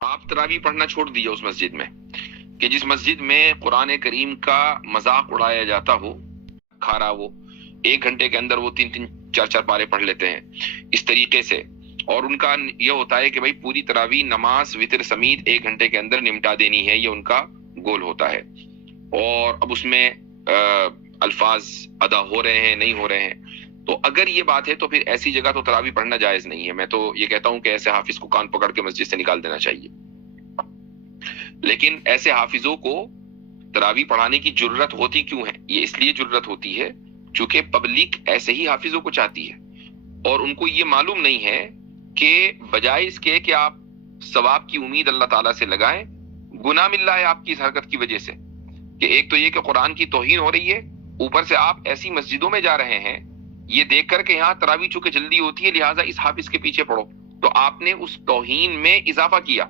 آپ تراویح پڑھنا چھوڑ دیجیے اس مسجد میں، کہ جس مسجد میں قرآن کریم کا مذاق اڑایا جاتا ہو، کھا رہا وہ 1 گھنٹے کے اندر وہ 3 3 4 4 پارے پڑھ لیتے ہیں اس طریقے سے، اور ان کا یہ ہوتا ہے کہ بھائی پوری تراویح نماز وطر سمیت 1 گھنٹے کے اندر نمٹا دینی ہے، یہ ان کا گول ہوتا ہے، اور اب اس میں الفاظ ادا ہو رہے ہیں نہیں ہو رہے ہیں، تو اگر یہ بات ہے تو پھر ایسی جگہ تو تراویح پڑھنا جائز نہیں ہے۔ میں تو یہ کہتا ہوں کہ ایسے حافظ کو کان پکڑ کے مسجد سے نکال دینا چاہیے۔ لیکن ایسے حافظوں کو تراویح پڑھانے کی جرت ہوتی کیوں ہے؟ یہ اس لیے جرت ہوتی ہے چونکہ پبلک ایسے ہی حافظوں کو چاہتی ہے، اور ان کو یہ معلوم نہیں ہے کہ بجائے اس کے کہ آپ ثواب کی امید اللہ تعالیٰ سے لگائیں، گناہ مل رہا ہے آپ کی اس حرکت کی وجہ سے، کہ ایک تو یہ کہ قرآن کی توہین ہو رہی ہے، اوپر سے آپ ایسی مسجدوں میں جا رہے ہیں یہ دیکھ کر کہ یہاں تراویح چونکہ جلدی ہوتی ہے لہٰذا اس حافظ کے پیچھے پڑھو، تو آپ نے اس توہین میں اضافہ کیا۔